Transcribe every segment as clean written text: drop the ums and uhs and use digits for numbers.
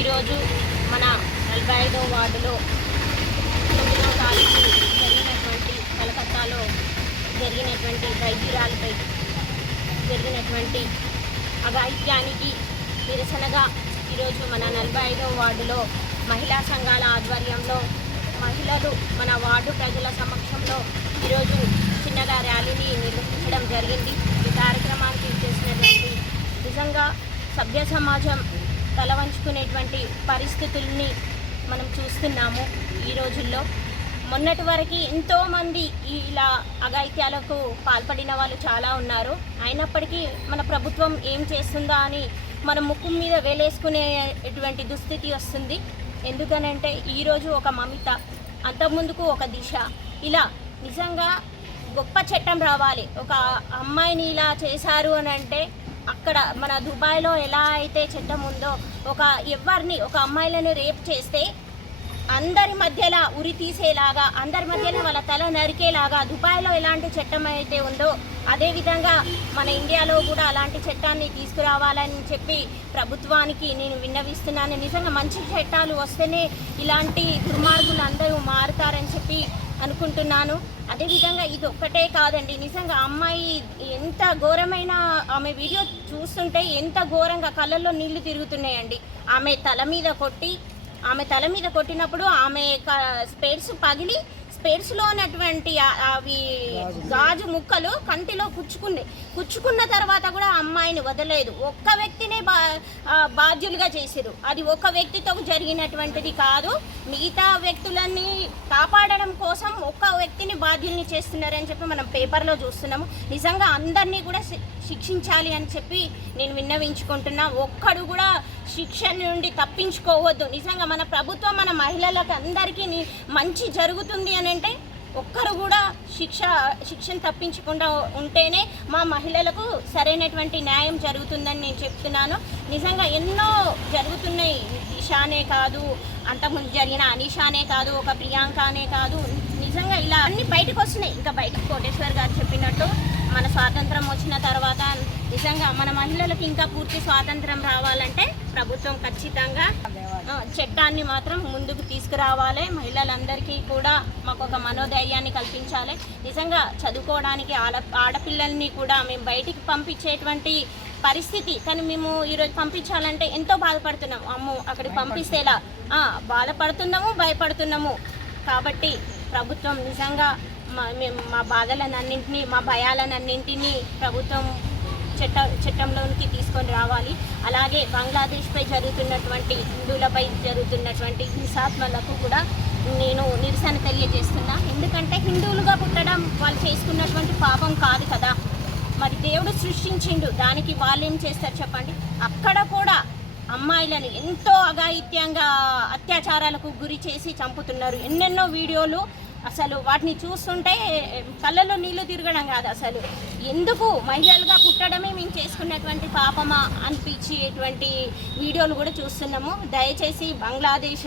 ఈరోజు మన 45వ వార్డులో 9వ తారీఖు జరిగినటువంటి కలకత్తాలో జరిగినటువంటి వైద్యురాలపై జరిగినటువంటి అఘాయిత్యానికి నిరసనగా ఈరోజు మన 45వ వార్డులో మహిళా సంఘాల ఆధ్వర్యంలో మహిళలు మన వార్డు ప్రజల సమక్షంలో ఈరోజు చిన్నగా ర్యాలీని నిర్వహించడం జరిగింది. ఈ కార్యక్రమానికి చేసినటువంటి నిజంగా సభ్య సమాజం తల వంచుకునేటువంటి పరిస్థితుల్ని మనం చూస్తున్నాము. ఈ రోజుల్లో మొన్నటి వరకు ఎంతోమంది ఇలా అఘాయిత్యాలకు పాల్పడిన వాళ్ళు చాలా ఉన్నారు. అయినప్పటికీ మన ప్రభుత్వం ఏం చేస్తుందా అని మన ముక్కు మీద వేలేసుకునేటువంటి దుస్థితి వస్తుంది. ఎందుకనంటే ఈరోజు ఒక మమిత, అంతకుముందుకు ఒక దిశ, ఇలా నిజంగా గొప్ప చట్టం రావాలి. ఒక అమ్మాయిని ఇలా చేశారు అని అంటే అక్కడ మన దుబాయ్లో ఎలా అయితే చట్టం ఉందో ఒక అమ్మాయిలను రేప్ చేస్తే అందరి మధ్యలో ఉరి తీసేలాగా, అందరి మధ్యలో వాళ్ళ తల నరికేలాగా దుబాయ్లో ఎలాంటి చట్టం అయితే ఉందో అదేవిధంగా మన ఇండియాలో కూడా అలాంటి చట్టాన్ని తీసుకురావాలని చెప్పి ప్రభుత్వానికి నేను విన్నవిస్తున్నాను. నిజంగా మంచి చట్టాలు వస్తేనే ఇలాంటి దుర్మార్గులు అందరూ మారుతారని చెప్పి అనుకుంటున్నాను. అదేవిధంగా ఇది ఒక్కటే కాదండి, నిజంగా అమ్మాయి ఎంత ఘోరమైన, ఆమె వీడియో చూస్తుంటే ఎంత ఘోరంగా కళ్ళల్లో నీళ్లు తిరుగుతున్నాయండి. ఆమె తల మీద కొట్టినప్పుడు ఆమె స్పేర్స్ పగిలి స్పేర్స్లో ఉన్నటువంటి అవి గాజు ముక్కలు కంటిలో కుచ్చుకున్న తర్వాత కూడా అమ్మాయిని వదలలేదు. ఒక్క వ్యక్తినే బాధ్యులుగా చేశారు. అది ఒక వ్యక్తితో జరిగినటువంటిది కాదు, మిగతా వ్యక్తులన్నీ కాపాడడం కోసం ఒక్క వ్యక్తిని బాధ్యుల్ని చేస్తున్నారని చెప్పి మనం పేపర్లో చూస్తున్నాము. నిజంగా అందరినీ కూడా శిక్షించాలి అని చెప్పి నేను విన్నవించుకుంటున్నా. ఒక్కడు కూడా శిక్ష నుండి తప్పించుకోవద్దు. నిజంగా మన ప్రభుత్వం మన మహిళలకు అందరికీ మంచి జరుగుతుంది అని అంటే ఒక్కరు కూడా శిక్షను తప్పించకుండా ఉంటేనే మా మహిళలకు సరైనటువంటి న్యాయం జరుగుతుందని నేను చెప్తున్నాను. నిజంగా ఎన్నో జరుగుతున్నాయి. దిశానే కాదు, అంతకుముందు జరిగిన అనిషానే కాదు, ఒక ప్రియాంకనే కాదు, నిజంగా ఇలా అన్ని బయటకు వస్తున్నాయి. ఇంకా బయటకు కోటేశ్వర్ గారు చెప్పినట్టు మన స్వాతంత్రం వచ్చిన తర్వాత నిజంగా మన మహిళలకు ఇంకా పూర్తి స్వాతంత్రం రావాలంటే ప్రభుత్వం ఖచ్చితంగా చట్టాన్ని మాత్రం ముందుకు తీసుకురావాలి. మహిళలందరికీ కూడా మాకు ఒక మనోధైర్యాన్ని కల్పించాలి. నిజంగా చదువుకోవడానికి ఆడపిల్లల్ని కూడా మేము బయటికి పంపించేటువంటి పరిస్థితి, కానీ మేము ఈరోజు పంపించాలంటే ఎంతో బాధపడుతున్నాము. అమ్మో అక్కడికి పంపిస్తేలా బాధపడుతున్నాము, భయపడుతున్నాము. కాబట్టి ప్రభుత్వం నిజంగా మేము మా బాధలనన్నింటినీ, మా భయాలనన్నింటినీ ప్రభుత్వం చట్టంలోనికి తీసుకొని రావాలి. అలాగే బంగ్లాదేశ్పై జరుగుతున్నటువంటి, హిందువులపై జరుగుతున్నటువంటి హింసాత్మలకు కూడా నేను నిరసన తెలియజేస్తున్నా. ఎందుకంటే హిందువులుగా పుట్టడం వాళ్ళు చేసుకున్నటువంటి పాపం కాదు కదా, మరి దేవుడు సృష్టించిండు, దానికి వాళ్ళు ఏం చేస్తారు చెప్పండి. అక్కడ కూడా అమ్మాయిలను ఎంతో అఘాయిత్యంగా అత్యాచారాలకు గురి చేసి చంపుతున్నారు. ఎన్నెన్నో వీడియోలు, అసలు వాటిని చూస్తుంటే కళ్ళలో నీళ్లు తిరగడం కాదు, అసలు ఎందుకు మహిళలుగా పుట్టడమే మేము చేసుకున్నటువంటి పాపమా అనిపించేటువంటి వీడియోలు కూడా చూస్తున్నాము. దయచేసి బంగ్లాదేశ్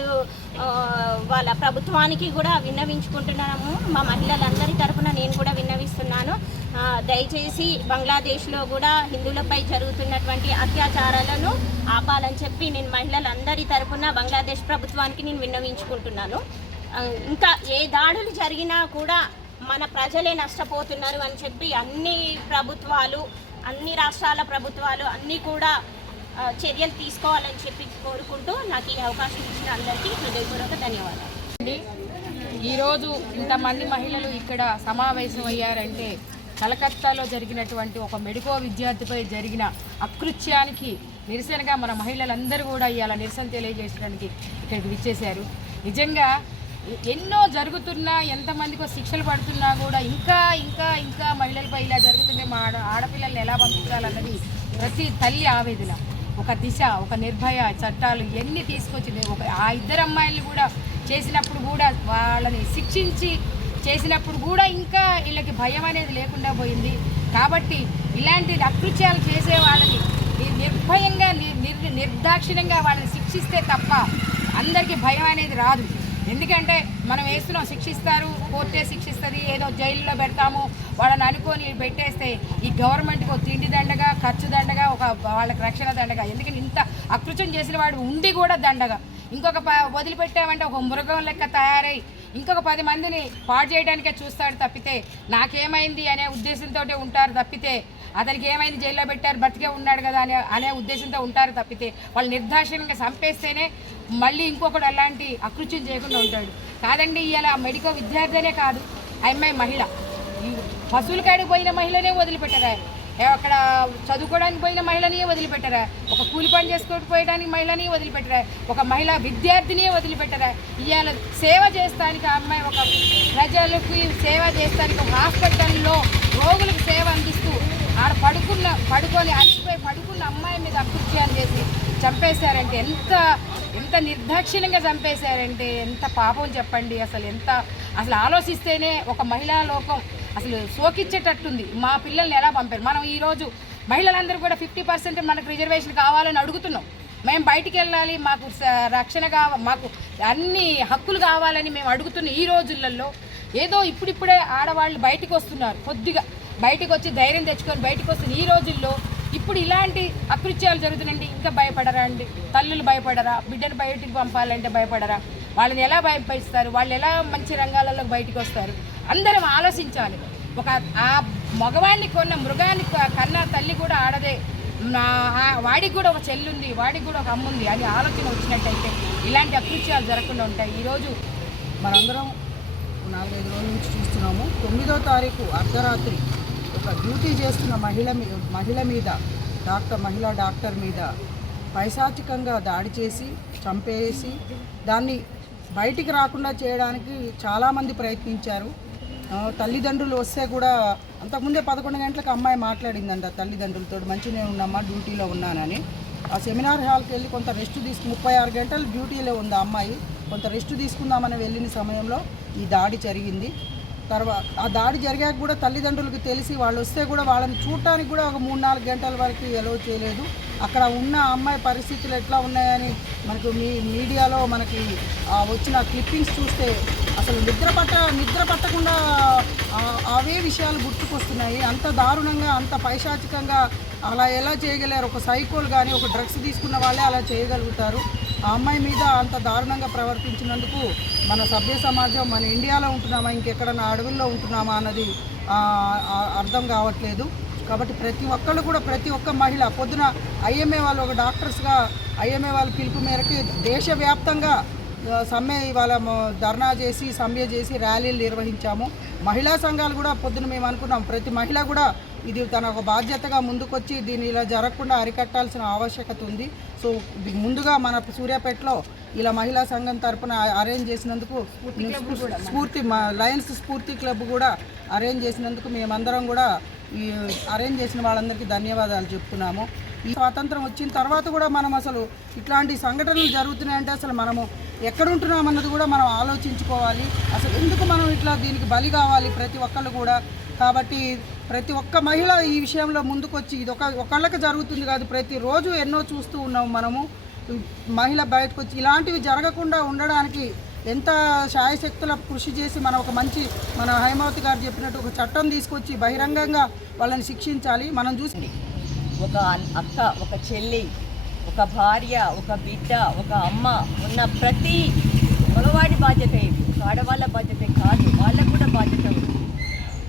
వాళ్ళ ప్రభుత్వానికి కూడా విన్నవించుకుంటున్నాము. మా మహిళలందరి తరఫున నేను కూడా విన్నవిస్తున్నాను. దయచేసి బంగ్లాదేశ్లో కూడా హిందువులపై జరుగుతున్నటువంటి అత్యాచారాలను ఆపాలని చెప్పి నేను మహిళలందరి తరఫున బంగ్లాదేశ్ ప్రభుత్వానికి నేను విన్నవించుకుంటున్నాను. ఇంకా ఏ దాడులు జరిగినా కూడా మన ప్రజలే నష్టపోతున్నారు అని చెప్పి అన్ని ప్రభుత్వాలు, అన్ని రాష్ట్రాల ప్రభుత్వాలు అన్నీ కూడా చర్యలు తీసుకోవాలని చెప్పి కోరుకుంటూ నాకు ఈ అవకాశం ఇచ్చిన అందరికీ హృదయపూర్వక ధన్యవాదాలు. ఈరోజు ఇంతమంది మహిళలు ఇక్కడ సమావేశం అయ్యారంటే కలకత్తాలో జరిగినటువంటి ఒక మెడికో విద్యార్థిపై జరిగిన అకృత్యానికి నిరసనగా మన మహిళలందరూ కూడా ఇవాళ నిరసన తెలియజేయడానికి ఇక్కడికి విచ్చేశారు. నిజంగా ఎన్నో జరుగుతున్నా, ఎంతమందికో శిక్షలు పడుతున్నా కూడా ఇంకా ఇంకా ఇంకా మహిళలపై ఇలా జరుగుతుంటే మా ఆడపిల్లల్ని ఎలా పంపించాలన్నది ప్రతి తల్లి ఆవేదన. ఒక దిశ, ఒక నిర్భయ చట్టాలు ఎన్ని తీసుకొచ్చింది. ఆ ఇద్దరు అమ్మాయిలు కూడా చేసినప్పుడు కూడా వాళ్ళని శిక్షించి చేసినప్పుడు కూడా ఇంకా వీళ్ళకి భయం అనేది లేకుండా పోయింది. కాబట్టి ఇలాంటి అకృత్యాలు చేసే వాళ్ళని నిర్భయంగా నిర్దాక్షిణ్యంగా వాళ్ళని శిక్షిస్తే తప్ప అందరికీ భయం అనేది రాదు. ఎందుకంటే మనం వేస్తున్నాం, శిక్షిస్తారు, కోర్టే శిక్షిస్తుంది, ఏదో జైల్లో పెడతాము వాళ్ళని అనుకొని పెట్టేస్తే ఈ గవర్నమెంట్కి ఒక తిండి దండగా, ఖర్చు దండగా, ఒక వాళ్ళకి రక్షణ దండగా. ఎందుకంటే ఇంత అకృత్యం చేసిన వాడు ఉండి కూడా దండగా. ఇంకొక వదిలిపెట్టామంటే ఒక మృగం లెక్క తయారై ఇంకొక 10 మందిని పాడు చేయడానికే చూస్తాడు తప్పితే నాకేమైంది అనే ఉద్దేశంతో ఉంటారు తప్పితే, అతనికి ఏమైంది జైల్లో పెట్టారు బతికే ఉన్నాడు కదా అనే ఉద్దేశంతో ఉంటారు తప్పితే, వాళ్ళు నిర్దాక్షిణ్యంగా చంపేస్తేనే మళ్ళీ ఇంకొకడు అలాంటి అకృత్యం చేయకుండా ఉంటాడు. కాదండి, ఇలా మెడికో విద్యార్థి అనే కాదు, అమ్మాయి మహిళ, పశువుల కాడికి పోయిన మహిళనే వదిలిపెట్టారా, అక్కడ చదువుకోవడానికి పోయిన మహిళని వదిలిపెట్టారా, ఒక కూలి పని చేసుకోకపోయడానికి మహిళని వదిలిపెట్టారా, ఒక మహిళా విద్యార్థిని వదిలిపెట్టారా. ఇవాళ సేవ చేస్తానికి ఆ అమ్మాయి ఒక ప్రజలకు సేవ చేస్తానికి ఒక హాస్పిటల్లో రోగులకు సేవ అందిస్తూ ఆడ పడుకొని అలసిపోయి పడుకున్న అమ్మాయి మీద అకృత్యాలు చేసి చంపేశారంటే ఎంత నిర్దాక్షిణ్యంగా చంపేశారంటే ఎంత పాపం చెప్పండి. అసలు ఆలోచిస్తేనే ఒక మహిళా లోకం అసలు సోకిచ్చేటట్టుంది. మా పిల్లల్ని ఎలా పంపారు? మనం ఈరోజు మహిళలందరూ కూడా 50% మనకు రిజర్వేషన్ కావాలని అడుగుతున్నాం. మేము బయటికి వెళ్ళాలి, మాకు రక్షణ మాకు అన్ని హక్కులు కావాలని మేము అడుగుతున్న ఈ రోజులలో ఏదో ఇప్పుడిప్పుడే ఆడవాళ్ళు బయటికి వస్తున్నారు, కొద్దిగా బయటకు వచ్చి ధైర్యం తెచ్చుకొని బయటకు వస్తున్న ఈ రోజుల్లో ఇప్పుడు ఇలాంటి అకృత్యాలు జరుగుతున్నాయండి. ఇంకా భయపడరా అండి? తల్లులు భయపడరా? బిడ్డను బయటికి పంపాలంటే భయపడరా? వాళ్ళని ఎలా భయపడిస్తారు? వాళ్ళు ఎలా మంచి రంగాలలో బయటకు వస్తారు? అందరం ఆలోచించాలి. ఆ మగవాడిని కొన్న మృగాన్ని కన్నా తల్లి కూడా ఆడదే, వాడికి కూడా ఒక చెల్లుంది, వాడికి కూడా ఒక అమ్ముంది అని ఆలోచన వచ్చినట్టయితే ఇలాంటి అకృత్యాలు జరగకుండా ఉంటాయి. ఈరోజు మనందరం 4-5 రోజుల నుంచి చూస్తున్నాము. 9వ తారీఖు అర్ధరాత్రి ఒక డ్యూటీ చేస్తున్న మహిళ మీద మహిళా డాక్టర్ మీద పైశాచికంగా దాడి చేసి చంపేసి దాన్ని బయటికి రాకుండా చేయడానికి చాలామంది ప్రయత్నించారు. తల్లిదండ్రులు వస్తే కూడా అంతకుముందే 11 గంటలకు అమ్మాయి మాట్లాడిందంట తల్లిదండ్రులతో, మంచిగా ఉన్నమ్మా, డ్యూటీలో ఉన్నానని. ఆ సెమినార్ హాల్కి వెళ్ళి కొంత రెస్ట్ 36 గంటలు డ్యూటీలో ఉంది ఆ అమ్మాయి. కొంత రెస్ట్ తీసుకుందామని వెళ్ళిన సమయంలో ఈ దాడి జరిగింది. తర్వాత ఆ దాడి జరిగాక కూడా తల్లిదండ్రులకు తెలిసి వాళ్ళు వస్తే కూడా వాళ్ళని చూడటానికి కూడా ఒక 3-4 గంటల వరకు ఎలో చేయలేదు. అక్కడ ఉన్న అమ్మాయి పరిస్థితులు ఎట్లా ఉన్నాయని మనకు మీడియాలో మనకి వచ్చిన క్లిప్పింగ్స్ చూస్తే అసలు నిద్ర పట్టకుండా అవే విషయాలు గుర్తుకొస్తున్నాయి. అంత దారుణంగా, అంత పైశాచికంగా అలా ఎలా చేయగలరు? ఒక సైకోలు కానీ, ఒక డ్రగ్స్ తీసుకున్న వాళ్ళే అలా చేయగలుగుతారు. ఆ అమ్మాయి మీద అంత దారుణంగా ప్రవర్తించినందుకు మన సభ్య సమాజం, మన ఇండియాలో ఉంటున్నామా ఇంకెక్కడన్నా అడవుల్లో ఉంటున్నామా అన్నది అర్థం కావట్లేదు. కాబట్టి ప్రతి ఒక్కళ్ళు కూడా, ప్రతి ఒక్క మహిళ పొద్దున ఐఎంఏ వాళ్ళు ఒక డాక్టర్స్గా ఐఎంఏ వాళ్ళ పిలుపు మేరకి దేశవ్యాప్తంగా సమ్మె ఇవాళ ధర్నా చేసి, సమ్మె చేసి ర్యాలీలు నిర్వహించాము. మహిళా సంఘాలు కూడా పొద్దున మేము అనుకున్నాం ప్రతి మహిళ కూడా ఇది తన ఒక బాధ్యతగా ముందుకొచ్చి దీన్ని ఇలా జరగకుండా అరికట్టాల్సిన ఆవశ్యకత ఉంది. సో ముందుగా మన సూర్యాపేటలో ఇలా మహిళా సంఘం తరపున అరేంజ్ చేసినందుకు లయన్స్ స్ఫూర్తి క్లబ్ కూడా అరేంజ్ చేసినందుకు మేమందరం కూడా ఈ అరేంజ్ చేసిన వాళ్ళందరికీ ధన్యవాదాలు చెప్తున్నాము. ఈ స్వాతంత్రం వచ్చిన తర్వాత కూడా మనం అసలు ఇట్లాంటి సంఘటనలు జరుగుతున్నాయంటే అసలు మనము ఎక్కడుంటున్నామన్నది కూడా మనం ఆలోచించుకోవాలి. అసలు ఎందుకు మనం ఇట్లా దీనికి బలి కావాలి ప్రతి ఒక్కళ్ళు కూడా. కాబట్టి ప్రతి ఒక్క మహిళ ఈ విషయంలో ముందుకొచ్చి, ఇది ఒకళ్ళకి జరుగుతుంది కాదు, ప్రతిరోజు ఎన్నో చూస్తూ ఉన్నాము మనము. మహిళ బయటకు వచ్చి ఇలాంటివి జరగకుండా ఉండడానికి ఎంత శాయశక్తుల కృషి చేసి మనం ఒక మంచి, మన హైమావతి గారు చెప్పినట్టు ఒక చట్టం తీసుకొచ్చి బహిరంగంగా వాళ్ళని శిక్షించాలి. మనం చూసి ఒక అక్క, ఒక చెల్లి, ఒక భార్య, ఒక బిడ్డ, ఒక అమ్మ ఉన్న ప్రతి మగవాడి బాధ్యత ఇది, ఆడవాళ్ళ బాధ్యత కాదు, వాళ్ళకు కూడా బాధ్యత ఉంది.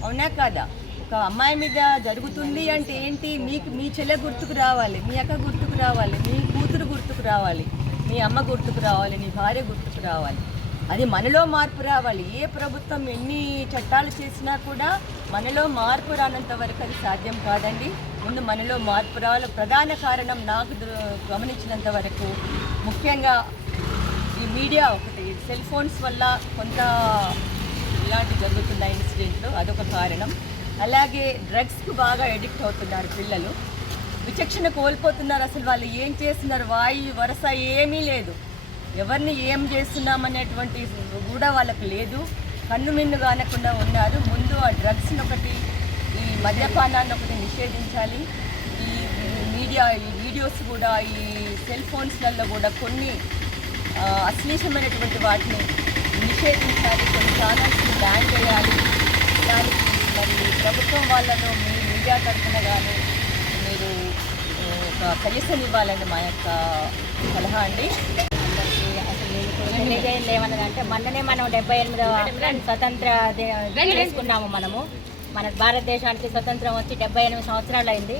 అవునా కాదా? ఒక అమ్మాయి మీద జరుగుతుంది అంటే ఏంటి? మీ చెల్లె గుర్తుకు రావాలి, మీ అక్క గుర్తుకు రావాలి, మీ కూతురు గుర్తుకు రావాలి, మీ అమ్మ గుర్తుకు రావాలి, మీ భార్య గుర్తుకు రావాలి. అది మనలో మార్పు రావాలి. ఏ ప్రభుత్వం ఎన్ని చట్టాలు చేసినా కూడా మనలో మార్పు రానంత వరకు అది సాధ్యం కాదండి. ముందు మనలో మార్పు రావాలి. ప్రధాన కారణం నాకు గమనించినంత వరకు ముఖ్యంగా ఈ మీడియా ఒకటి, సెల్ ఫోన్స్ వల్ల కొంత ఇలాంటి జరుగుతున్న ఇన్సిడెంట్లు అదొక కారణం. అలాగే డ్రగ్స్కు బాగా ఎడిక్ట్ అవుతున్నారు పిల్లలు, విచక్షణ కోల్పోతున్నారు. అసలు వాళ్ళు ఏం చేస్తున్నారు, వాయి వరస ఏమీ లేదు, ఎవరిని ఏం చేస్తున్నామనేటువంటి కూడా వాళ్ళకు లేదు. కన్ను మిన్ను కానకుండా ఉన్నారు. ముందు ఆ డ్రగ్స్ని ఒకటి, ఈ మద్యపానాన్ని ఒకటి నిషేధించాలి. ఈ మీడియా, ఈ వీడియోస్ కూడా, ఈ సెల్ ఫోన్స్లలో కూడా కొన్ని అశ్లీలమైనటువంటి వాటిని నిషేధించాలి. కొన్ని ఛానల్స్ని బ్యాన్ చేయాలి. దానికి మరి ప్రభుత్వం వాళ్ళను మీ మీడియా తరఫున కానీ మీరు ఒక సజెషన్ ఇవ్వాలండి, మా యొక్క సలహా అండి. ఏమన్నదంటే మొన్ననే మనం 78వ స్వతంత్ర చేసుకున్నాము. మన భారతదేశానికి స్వతంత్రం వచ్చి 78 సంవత్సరాలు అయింది.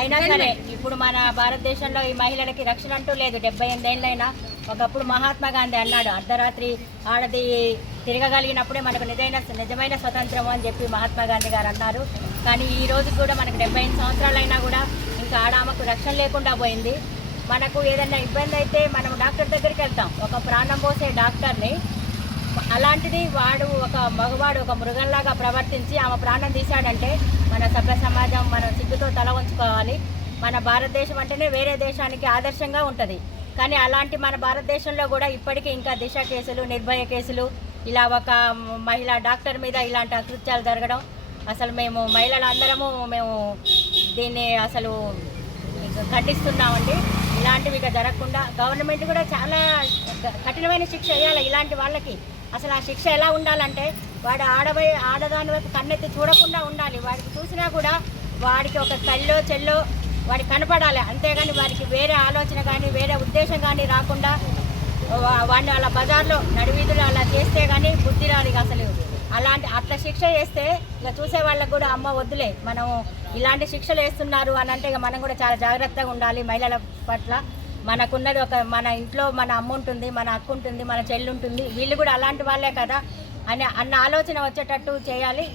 అయినా సరే ఇప్పుడు మన భారతదేశంలో ఈ మహిళలకి రక్షణ అంటూ లేదు. 78 ఏళ్ళైనా ఒకప్పుడు మహాత్మా గాంధీ అన్నాడు, అర్ధరాత్రి ఆడది తిరగగలిగినప్పుడే మనకు నిజమైన స్వతంత్రం అని చెప్పి మహాత్మా గాంధీ గారు అన్నారు. కానీ ఈ రోజు కూడా మనకు 75 సంవత్సరాలు అయినా కూడా ఇంకా ఆడమకు రక్షణ లేకుండా పోయింది. మనకు ఏదైనా ఇబ్బంది అయితే మనం డాక్టర్ దగ్గరికి వెళ్తాం, ఒక ప్రాణం పోసే డాక్టర్ని. అలాంటిది వాడు ఒక మగవాడు ఒక మృగంలాగా ప్రవర్తించి ఆమె ప్రాణం తీశాడంటే మన సభ్య సమాజం మనం సిగ్గుతో తల వంచుకోవాలి. మన భారతదేశం అంటేనే వేరే దేశానికి ఆదర్శంగా ఉంటుంది. కానీ అలాంటి మన భారతదేశంలో కూడా ఇప్పటికీ ఇంకా దిశ కేసులు, నిర్భయ కేసులు, ఇలా ఒక మహిళా డాక్టర్ మీద ఇలాంటి అకృత్యాలు జరగడం అసలు మేము మహిళలందరము మేము దీన్ని అసలు ఖండిస్తున్నామండి. ఇలాంటివి ఇక జరగకుండా గవర్నమెంట్ కూడా చాలా కఠినమైన శిక్ష వేయాలి ఇలాంటి వాళ్ళకి. అసలు ఆ శిక్ష ఎలా ఉండాలంటే వాడు ఆడదాని వైపు కన్నెత్తి చూడకుండా ఉండాలి. వాడికి చూసినా కూడా వాడికి ఒక తల్లో చెల్లో వాడికి కనపడాలి. అంతేగాని వాడికి వేరే ఆలోచన కానీ వేరే ఉద్దేశం కానీ రాకుండా వాడిని అలా బజార్లో నడివీధులు అలా చేస్తే కానీ బుద్ధి రాదు. అసలు అట్లా శిక్ష వేస్తే ఇక చూసే వాళ్ళకు కూడా అమ్మ వద్దులే, మనం ఇలాంటి శిక్షలు వేస్తున్నారు అని అంటే ఇక మనం కూడా చాలా జాగ్రత్తగా ఉండాలి మహిళల పట్ల. మనకున్నది మన ఇంట్లో మన అమ్మ ఉంటుంది, మన అక్క ఉంటుంది, మన చెల్లి ఉంటుంది, వీళ్ళు కూడా అలాంటి వాళ్ళే కదా అన్న ఆలోచన వచ్చేటట్టు చేయాలి.